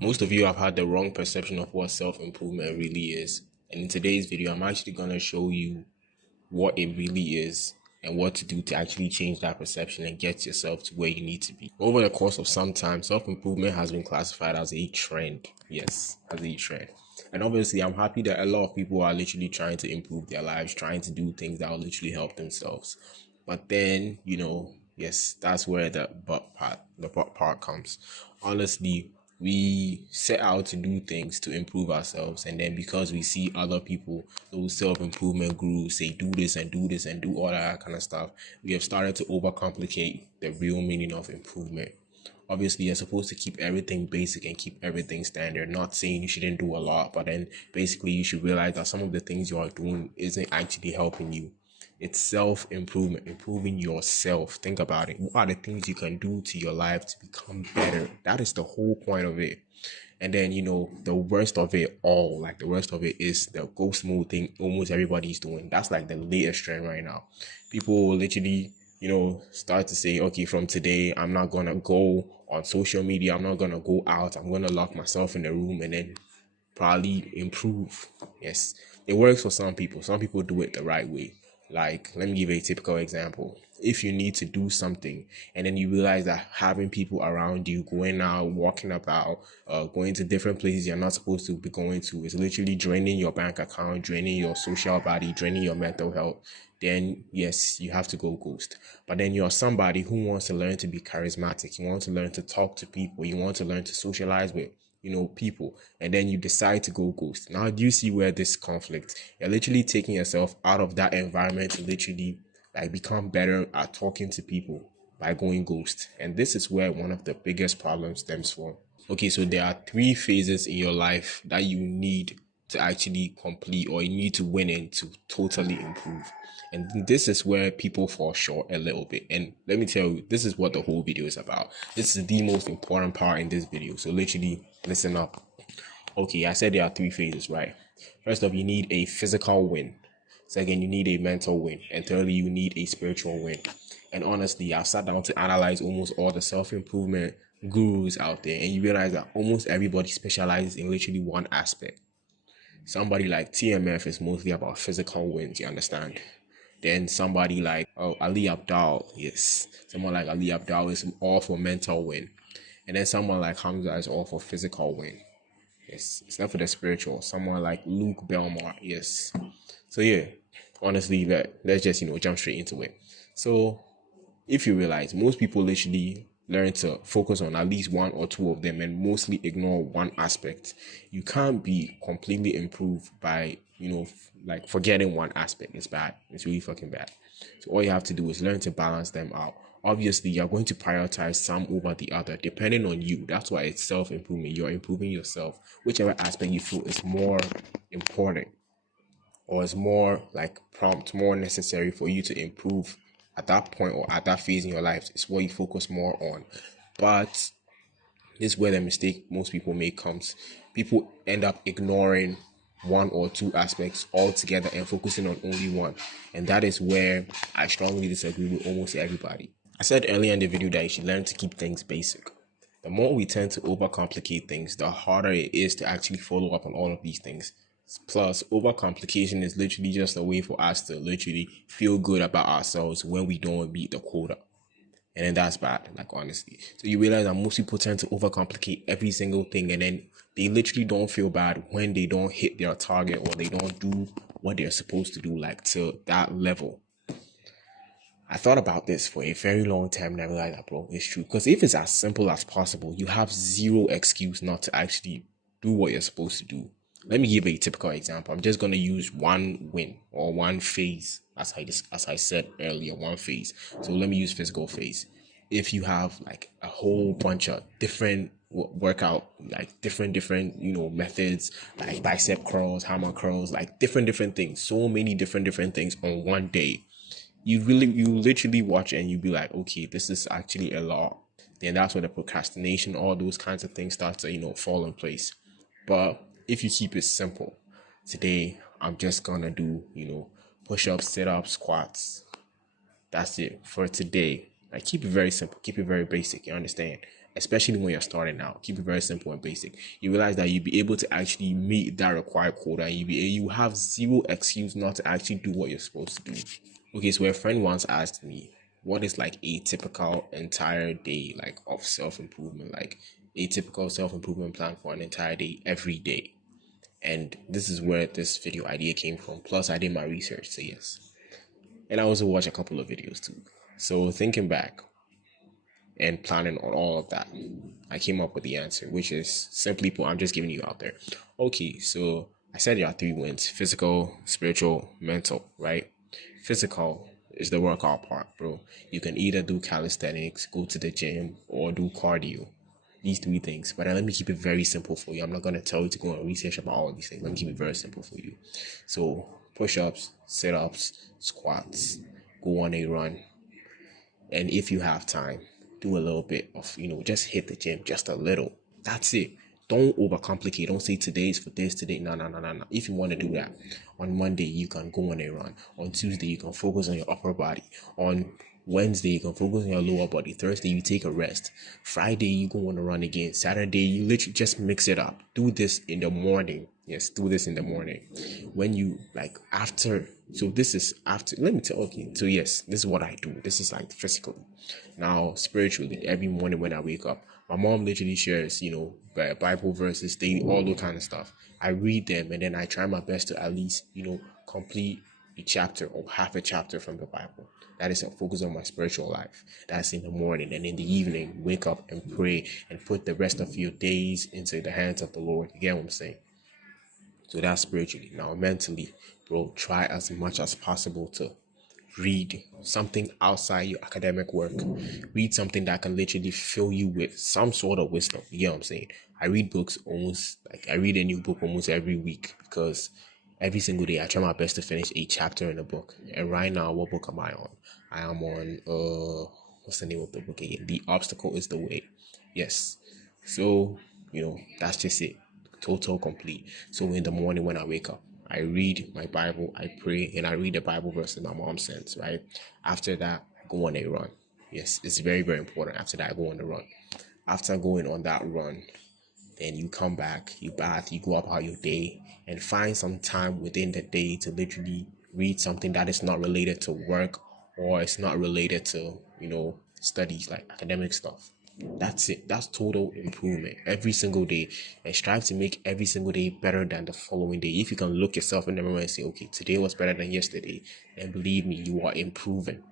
Most of you have had the wrong perception of what self improvement really is. And in today's video, I'm actually going to show you what it really is and what to do to actually change that perception and get yourself to where you need to be. Over the course of some time, self improvement has been classified as a trend. Yes, as a trend. And obviously, I'm happy that a lot of people are literally trying to improve their lives, trying to do things that will literally help themselves. But then, yes, that's where the but part comes. Honestly, we set out to do things to improve ourselves, and then because we see other people, those self-improvement gurus, say do this and do this and do all that kind of stuff, we have started to overcomplicate the real meaning of improvement. Obviously, you're supposed to keep everything basic and keep everything standard. Not saying you shouldn't do a lot, but then basically you should realize that some of the things you are doing isn't actually helping you. It's self improvement, improving yourself. Think about it. What are the things you can do to your life to become better? That is the whole point of it. And then, the worst of it all, like the worst of it is the ghost mode thing almost everybody's doing. That's like the latest trend right now. People will literally, start to say, okay, from today, I'm not going to go on social media. I'm not going to go out. I'm going to lock myself in the room and then probably improve. Yes, it works for some people. Some people do it the right way. Like, let me give a typical example. If you need to do something and then you realize that having people around you, going out, walking about, going to different places you're not supposed to be going to is literally draining your bank account, draining your social body, draining your mental health, then yes, you have to go ghost. But then you're somebody who wants to learn to be charismatic. You want to learn to talk to people. You want to learn to socialize with people, and then you decide to go ghost. Now, do you see where this conflict? You're literally taking yourself out of that environment to literally like become better at talking to people by going ghost. And this is where one of the biggest problems stems from. Okay, so there are three phases in your life that you need to actually complete or you need to win in to totally improve. And this is where people fall short a little bit. And let me tell you, this is what the whole video is about. This is the most important part in this video. So literally listen up. Okay, I said there are three phases, right? First off, you need a physical win. Second, you need a mental win. And thirdly, you need a spiritual win. And honestly, I've sat down to analyze almost all the self-improvement gurus out there, and you realize that almost everybody specializes in literally one aspect. Somebody like TMF is mostly about physical wins, you understand? Then somebody like Ali Abdal, yes. Someone like Ali Abdal is all for mental win. And then someone like Hamza is all for physical win. Yes, it's not for the spiritual. Someone like Luke Belmar, yes. So yeah, honestly, let's just jump straight into it. So if you realize most people literally learn to focus on at least one or two of them and mostly ignore one aspect, you can't be completely improved by like forgetting one aspect. It's bad. It's really fucking bad. So all you have to do is learn to balance them out. Obviously, you're going to prioritize some over the other depending on you. That's why it's self-improvement. You're improving yourself, whichever aspect you feel is more important or is more like prompt, more necessary for you to improve at that point or at that phase in your life. It's what you focus more on. But this is where the mistake most people make comes. People end up ignoring one or two aspects altogether and focusing on only one. And that is where I strongly disagree with almost everybody. I said earlier in the video that you should learn to keep things basic. The more we tend to overcomplicate things, the harder it is to actually follow up on all of these things. Plus, overcomplication is literally just a way for us to literally feel good about ourselves when we don't meet the quota. And then that's bad, like honestly. So you realize that most people tend to overcomplicate every single thing, and then they literally don't feel bad when they don't hit their target or they don't do what they're supposed to do, like to that level. I thought about this for a very long time and I realized that, bro, it's true. Because if it's as simple as possible, you have zero excuse not to actually do what you're supposed to do. Let me give a typical example. I'm just going to use one win or one phase, as I said earlier, one phase. So let me use physical phase. If you have like a whole bunch of different workout, like different methods, like bicep curls, hammer curls, like different things, so many different things on one day, you literally watch it and you be like, okay, this is actually a lot. Then that's where the procrastination, all those kinds of things start to fall in place. But if you keep it simple, today I'm just gonna do push-ups, sit-ups, squats. That's it for today. Like, keep it very simple, keep it very basic, you understand? especially when you're starting out. Keep it very simple and basic. You realize that you'll be able to actually meet that required quota, and you have zero excuse not to actually do what you're supposed to do. Okay, so a friend once asked me, what is like a typical entire day like of self-improvement, like a typical self-improvement plan for an entire day every day. And this is where this video idea came from. Plus I did my research, so yes. And I also watched a couple of videos too. So thinking back and planning on all of that, I came up with the answer, which is simply put, I'm just giving you out there. Okay, so I said there are 3 wins: physical, spiritual, mental, right? Physical is the workout part, bro. You can either do calisthenics, go to the gym, or do cardio. These 3 things. But let me keep it very simple for you. I'm not going to tell you to go and research about all these things. Let me keep it very simple for you. So push-ups, sit-ups, squats, go on a run. And if you have time, do a little bit of, just hit the gym just a little. That's it. Don't overcomplicate. Don't say today is for this, today. No. If you want to do that, on Monday, you can go on a run. On Tuesday, you can focus on your upper body. On Wednesday, you can focus on your lower body. Thursday, you take a rest. Friday, you go on a run again. Saturday, you literally just mix it up. Do this in the morning. Yes, do this in the morning. When you after, so this is after, let me tell you. Okay, so yes, this is what I do. This is like physically. Now, spiritually, every morning when I wake up, my mom literally shares, Bible verses, daily, all that kind of stuff. I read them, and then I try my best to at least, complete a chapter or half a chapter from the Bible. That is a focus on my spiritual life. That's in the morning. And in the evening, wake up and pray and put the rest of your days into the hands of the Lord. You get what I'm saying? So that's spiritually. Now, mentally, bro, try as much as possible to read something outside your academic work. Read something that can literally fill you with some sort of wisdom. You know what I'm saying? I read books I read a new book almost every week, because every single day I try my best to finish a chapter in a book. And right now, what book am I on? I am on what's the name of the book again? The Obstacle is the Way. Yes. So, that's just it. Total complete. So in the morning when I wake up, I read my Bible, I pray, and I read the Bible verses my mom sends, right? After that, I go on a run. Yes, it's very, very important. After that, I go on the run. After going on that run, then you come back, you bath, you go about your day, and find some time within the day to literally read something that is not related to work, or it's not related to, studies, like academic stuff. That's it. That's total improvement every single day, and strive to make every single day better than the following day. If you can look yourself in the mirror and say, okay, today was better than yesterday, and believe me, you are improving.